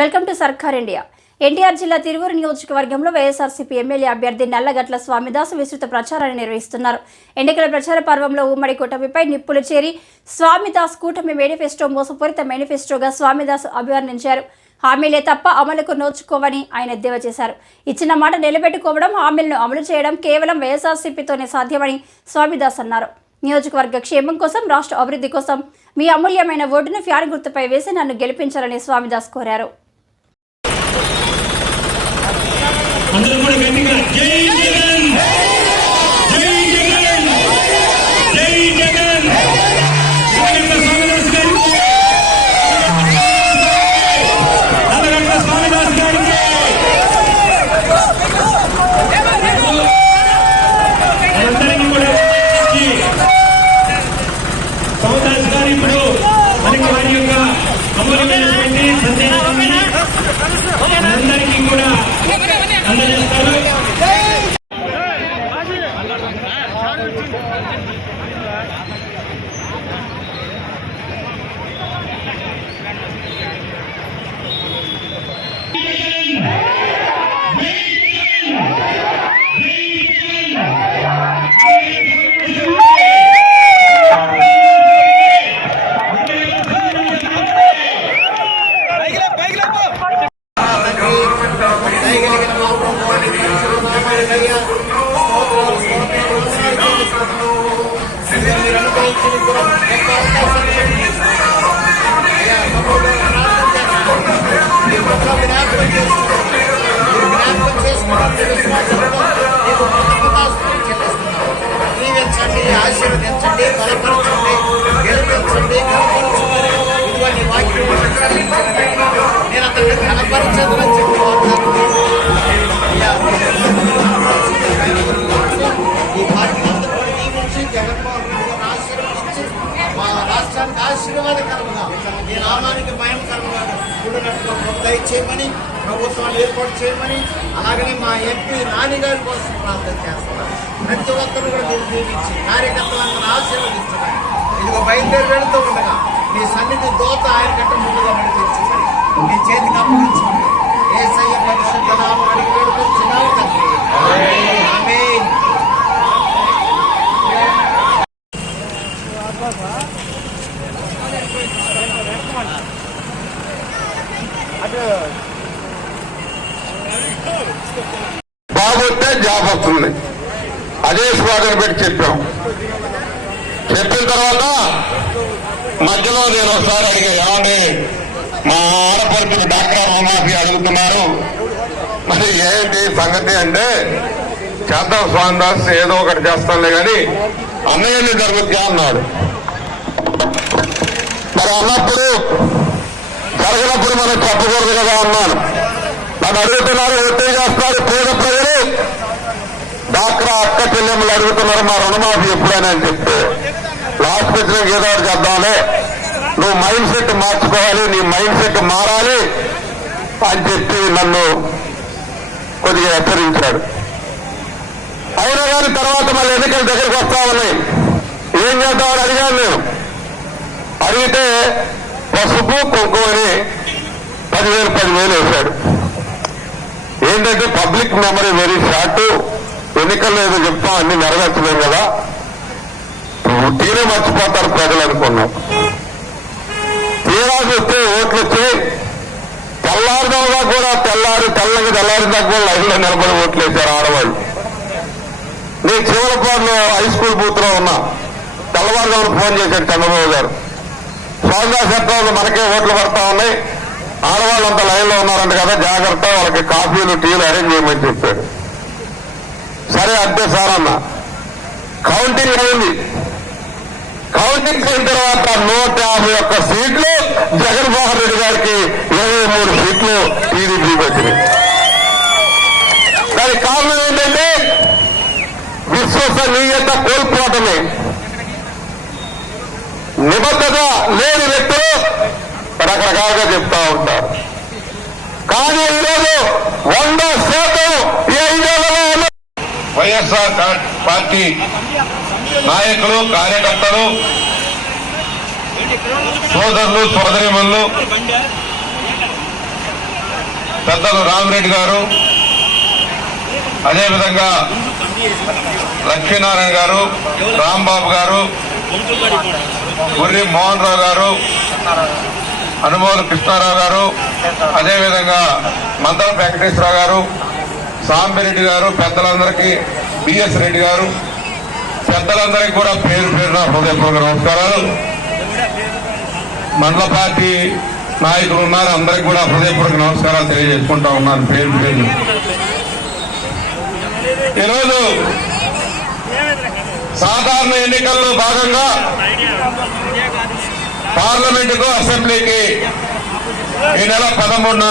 Welcome to Sarkar India. NTR జిల్లా తిరువురు నియోజకవర్గంలో YSRCP MLA అభ్యర్థి నల్లగట్ల స్వామిదాసు విస్తృత ప్రచారాన్ని నిర్వహిస్తున్నారు. ఎన్నికల ప్రచార పర్వంలో ఉమ్మడి కూటమిపై నిప్పులు చేరి స్వామిదాస్ కూటమి మేనిఫెస్టో మోసపూరిత మేనిఫెస్టోగా స్వామిదాస్ అభివర్ణించారు. హామీలే తప్ప అమలుకు నోచుకోవని ఆయన ఎద్దేవా చేశారు. ఇచ్చిన మాట నిలబెట్టుకోవడం హామీలను అమలు చేయడం కేవలం వైఎస్ఆర్సీపీతోనే సాధ్యమని స్వామిదాస్ అన్నారు. నియోజకవర్గ క్షేమం కోసం రాష్ట్ర అభివృద్ధి కోసం మీ అమూల్యమైన ఓటును ఫ్యాన్ గుర్తుపై వేసి నన్ను గెలిపించాలని స్వామిదాస్ కోరారు. అందరూ కూడా గట్టిగా జై జగన్ జై జగన్ జై జగన్ నల్లగడ్డ స్వామిదాస్ గారికి నల్లగడ్డ స్వామిదాస్ గారికి మనందరికీ కూడా ఈ స్వామిదాస్ గారు ఇప్పుడు మనకి వారి యొక్క అమూల్యమైనటువంటి సందేశాన్ని మనందరికీ కూడా అందజేస్తారు దీవించండి ప్రమాదకరముగా ఆశీర్వాదకరంగా ఈ నామానికి భయంకరంగా కూడినట్టుగా ప్రభుత్వం దయచేయమని ప్రభుత్వాలు ఏర్పాటు చేయమని అలాగనే మా ఎంపీ నాని కోసం ప్రార్థన చేస్తున్నారు ప్రతి ఒక్కరు కూడా దీన్ని దీవించి కార్యకర్తలందరూ ఆశీర్వదిస్తున్నారు ఇదిగో బయలుదేరి వెళుతూ ఉండగా మీ సన్నిధి దోత ఆయన కంటే ముందుగా మనం తెచ్చింది మీ చేతికి బాగుంటే జాబ్ వస్తుంది. అదే స్లోగన్ పెట్టి చెప్పాం. చెప్పిన తర్వాత మధ్యలో నేను ఒకసారి అడిగా ఏమండి మా ఆడపడుతులు డాక్టర్ రుణమాఫీ అడుగుతున్నారు. మరి ఏంటి సంగతి అంటే చేద్దాం స్వామిదాస్ ఏదో ఒకటి చేస్తానులే కానీ అన్నయ్యని జరుగుద్ది అన్నాడు. మరి అన్నప్పుడు జరగనప్పుడు మనం చెప్పకూడదు కదా అన్నాను నన్ను అడుగుతున్నారు ఒత్తిడి చేస్తారు పేద ప్రజలు. డాక్టర్ అక్క చెల్లెమ్మలు అడుగుతున్నారు మా రుణమాఫీ ఎప్పుడైనా అని చెప్తే లాస్ట్ వచ్చినాక ఏదో ఒకటి చేద్దాంలే. నువ్వు మైండ్ సెట్ మార్చుకోవాలి నీ మైండ్ సెట్ మారాలి అని చెప్పి నన్ను కొద్దిగా హెచ్చరించాడు. అయినా కానీ తర్వాత మళ్ళీ ఎన్నికల దగ్గరికి వస్తా ఉన్నాయి. ఏం చేద్దామని అడిగాను నేను. అడిగితే పసుపు కుంకుమని పదివేలు పదివేలు వేశాడు. ఏంటంటే పబ్లిక్ మెమరీ వెరీ షార్ట్. ఎన్నికల్లో ఏదో చెప్తాం అన్ని నెరవేర్చలేం కదా. తీరే మర్చిపోతారు ప్రజలు అనుకున్నాం. తీరాల్సి వస్తే ఓట్లు వచ్చి తెల్లారుదాకా కూడా తెల్లారి తెల్లగా తెల్లారిదాకా కూడా లైన్లో నిలబడి ఓట్లు వేశారు ఆడవాళ్ళు. నేను చివరపాడులో హై స్కూల్ బూత్లో ఉన్నా. తెల్లవారుదామని ఫోన్ చేశాడు చంద్రబాబు గారు. స్వామిదాస్ మనకే ఓట్లు పడతా ఉన్నాయి. ఆడవాళ్ళంతా లైన్లో ఉన్నారంట కదా జాగ్రత్త వాళ్ళకి కాఫీలు టీలు అరేంజ్ చేయమని చెప్పాడు సరే అంతే సార్ అన్న. కౌంటింగ్ అయింది. కౌంటింగ్ అయిన తర్వాత నూట యాభై ఒక్క సీట్లు జగన్మోహన్ రెడ్డి గారికి ఇరవై మూడు సీట్లు టీడీపీకి వచ్చినాయి. దానికి కారణం ఏంటంటే విశ్వసనీయత కోల్పోవటమే. నిబద్ధత లేని రకరకాలుగా చెప్తా ఉంటారు. కానీ ఈరోజు వంద శాతం ఈ ఐదేళ్ళలో వైఎస్ఆర్ పార్టీ నాయకులు కార్యకర్తలు సోదరులు సోదరిమణులు పెద్దలు రామిరెడ్డి గారు అదేవిధంగా లక్ష్మీనారాయణ గారు రాంబాబు గారు మురళీ మోహన్ రావు గారు అనుమోలు కృష్ణారావు గారు అదేవిధంగా మందల వెంకటేశ్వరరావు గారు సాంబిరెడ్డి గారు పెద్దలందరికీ బిఎస్ రెడ్డి గారు పెద్దలందరికీ కూడా పేరు పేరున హృదయపూర్వక నమస్కారాలు. మండల పార్టీ నాయకులు ఉన్నారు అందరికి కూడా హృదయపూర్వక నమస్కారాలు తెలియజేసుకుంటా ఉన్నాను పేరు పేరు ఈరోజు సాధారణ ఎన్నికల్లో భాగంగా పార్లమెంటుకు అసెంబ్లీకి ఈ నెల పదమూడున